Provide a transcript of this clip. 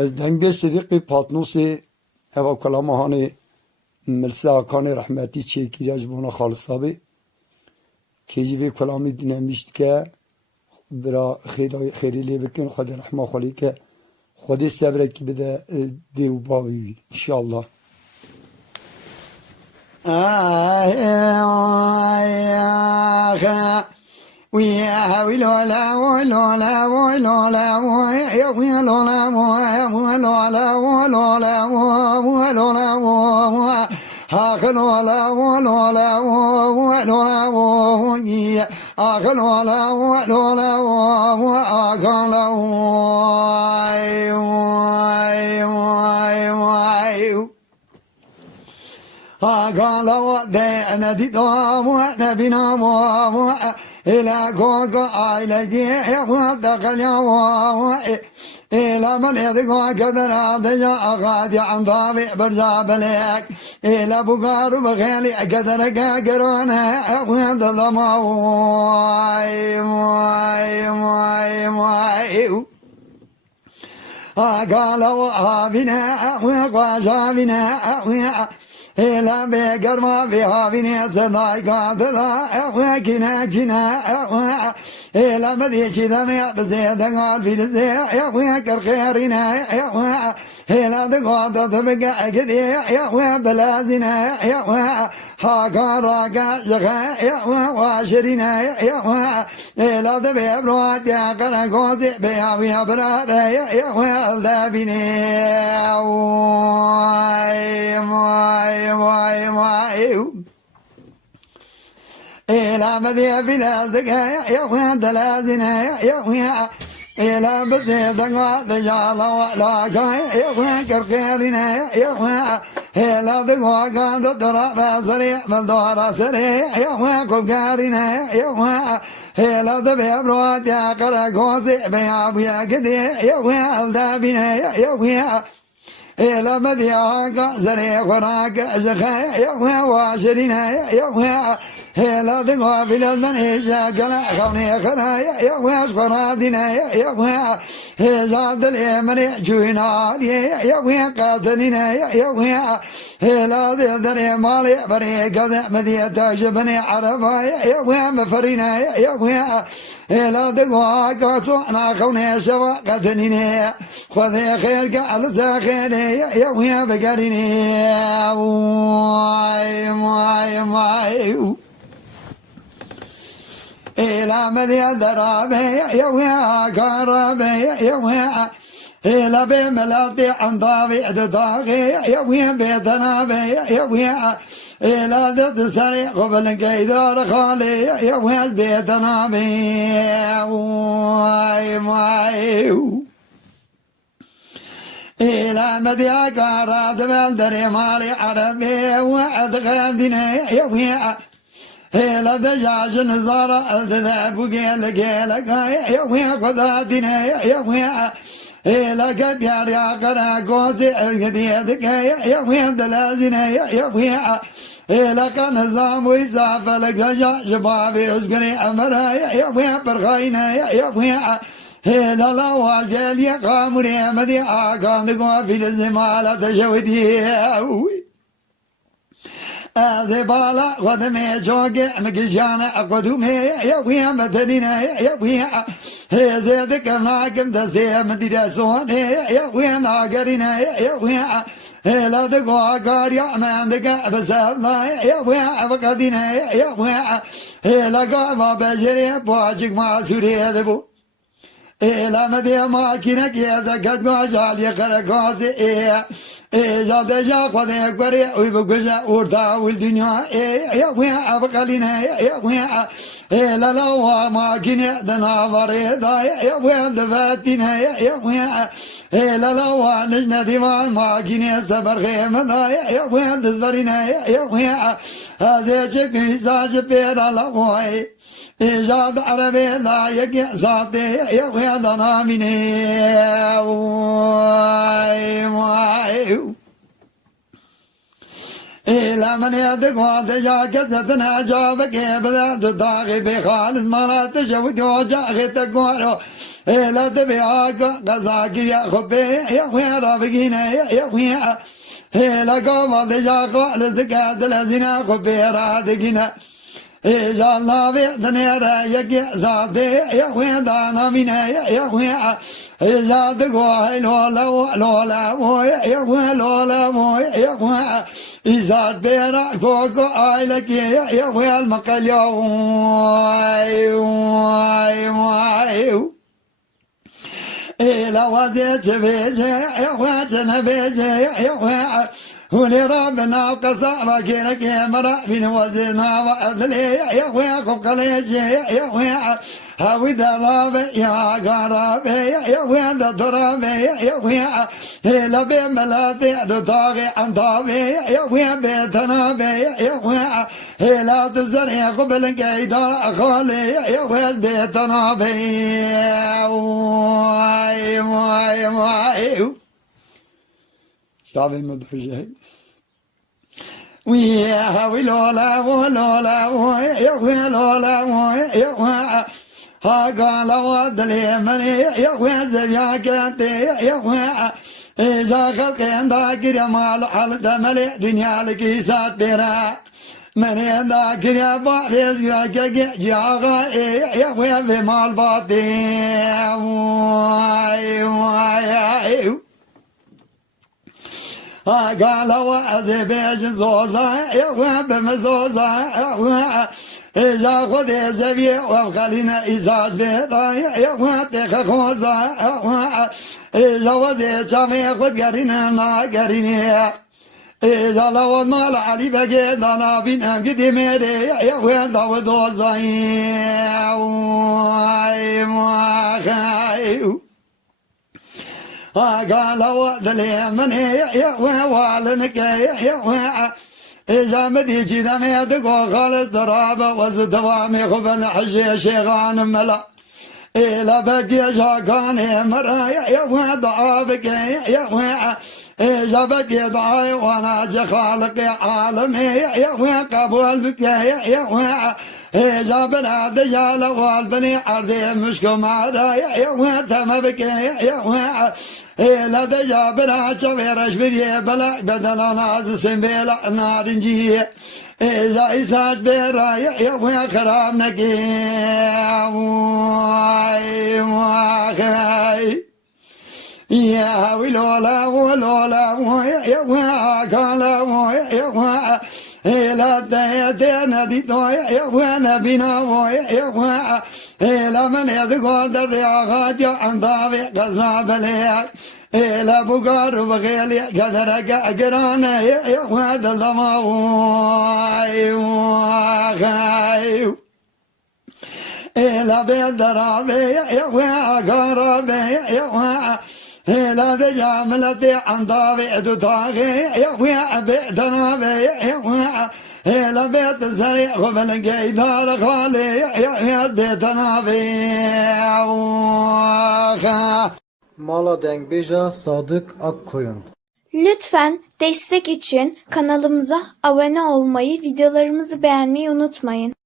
از دنگ صدیقی پاتنوسی اوا کلام هانی ملسه آکان رحمتی چیکی جبونا خالصابی که جیبی کلامی دینمیشت که برا خیری لی بکن خود رحمه خالی که خودی صبره که بده دیو باوی انشاءالله. ويا ويلولا ويلولا ويلولا ويا ويلولا ويلولا ويلولا ويلولا هاخلولا ويلولا ويلولا ويا هاخلولا ويلولا ويا قالوا ده ندي دوام ونبينا وام إلى كوكا إلى جيه ودخل يوام إلى من يدقوا كدر عدجا أغادي عن ضابع برجع بليك إلى بقار بخيلي كدر كاكرونا ويد ضما واي واي واي واي قالوا هابنا وقاشابنا إلى بكر ما فيها بني صداي قاتلا وكنا كنا إلى مديش دمي بزيد قال في الزي وكر خيرنا إلى دقات تبقى كذي وبلازنا هاكا جخا واشرنا إلى دبي بروات يا قرقوزي بيا ويا برار والدابني إلى مدي بلازك يا وين دلازنا يا وين إلى بزيد قاد جالا ولا يا وين كرخيرنا يا وين إلى دقوا قاد درا سريع بالدورة سريع يا وين كوكارنا يا وين إلى دبي بروات يا قرقوسي بيا ويا كدي يا وين الدابنا يا وين إلى مدياك زريق وراك جخا واشرنا يا إلى دقوا في المنيشة قلا خوني خرايا يا ويش فرادنا يا زاد اليمن جوينا يا وين قاتلنا يا إلى دري مالي بريق مدية تاجبني عربا يا وين مفرنا يا إلى دقوا قاتلنا خوني شوا قاتلنا خذي خير قال ساخيني يا وين بقريني واي إلى مدي الدرابي يا ويا كرابي يا ويا إلى بملاتي عن ضابي دطاغي يا ويا بيتنابي يا ويا إلى ضد سريع قبل كيدار خالي يا ويا بيتنابي واي إلى مدي كراد بالدري مالي عربي وعد غادنا يا ويا إلى دجاج نزارة الذهب وقيل قيلك يا ويا قضاتنا يا ويا إلى قد يا قرا قوسي القديدك يا ويا دلازنا يا ويا إلى قن نظام ويساف لك شبابي اسقري أمرا يا ويا برخينا يا ويا إلى لوال قال يا قامر يا مدي آقان دقوا في الزمالة تشودي أذبالا قدمي جوجي مكجانا قدومي يا ويا مدنينا يا ويا زيدك ناكم دسي مدرسون يا ويا ناقرينا يا ويا لا دقوا قاريا من دقا بسابنا يا ويا بقدينا يا ويا لا قابا بجري بواجك ما سوري دبو إلى مدي ماكينك يا دقت قاجالي خرقاسي جاد جا خذ قري ويبقى وردا والدنيا يا ويا بقلينا يا ويا لا لا ما كنا دنا فريدا يا ويا دفاتنا يا ويا لا لا نجنا ديوان ما كنا صبر خيمة يا ويا دزبرنا يا ويا هذا شيء زاج بير لا واي إيجاد عربي لا يجي صادي يا ويا دنا مني واي إلى من يدقوا تجاك ستنا جابك بدأت الطاغي بخالص مرات شوك وجاك تقوارو لا تبيع قزاكر يا خبي يا وين رابقينا يا وين لا قوم ذا قال زكاة الذين خبي رادقنا جالنا بيتنيرا يجي زادي يا وين دانا منا يا وين جاد قوي لولا لولا يا وين لولا يا وين إزاد بيرا كوكو عائلك يا وين المقل يا وين إلا وزيت بيجي يا وين بيجي يا وين هوني ربنا قصابة كيرك يا مرا بين وزنا وأذلي يا وين خف قليش يا وين هاوي درابي يا قرابي يا وين درابي يا وين إلا بملاتي طاغي عن طابي يا وين بيتنابي يا وين إلا تزري قبل قيدار خالي يا وين بيتنابي شعبي مبرجي ويا ولولا ولولا يا ولولا يا ها قال ودلي من يا وزيا كنتي يا إذا خلق عندك يا مال حال دملي دنيا لك ساترا من عندك يا بارز يا جاغا يا وي مال باطي قال وأذي بيجم زوزا يا وين بمزوزا يا خذي زبي وخلينا إزاج بيضا يا وين تخ خوزا يا وذي شامي خذ قرينا ما قريني يا لو مال علي بقي دانا بينا قدي ميري يا وين داود وزا قال ودلي من يا والنك يا إذا مدي جدا ميدقو خالص درابة وزدوامي خبن حجي شيخان ملا إلا بقي شاكاني مرا يا ضعابك يا إذا بقي ضعي وانا خالق عالمي يا قبول بك يا إذا بنا دجال والبني عرضي مشكو معدا يا تم بك يا إلا دجا بنا شوير شبري بلا بدنا ناز سنبيلا نارنجي إذا إساج بيرا يا خراب نكي يا ولولا ولولا يا قالا يا إلا ديتنا دي يا نبينا يا إلا من يدقو درياغات يا عندابي قصنا بليك إلا بقار بغيلي قدرك أقرانا يا واد الضماوي إلا بيدرابي يا قرابي يا إلا دجاملتي عندابي تطاغي يا بيتنابي يا إلا بيت سريع قبل قيدار خالي يا بيتنابي Mala Dengbeja Sadık Akkoyun. Lütfen destek için kanalımıza abone olmayı, videolarımızı beğenmeyi unutmayın.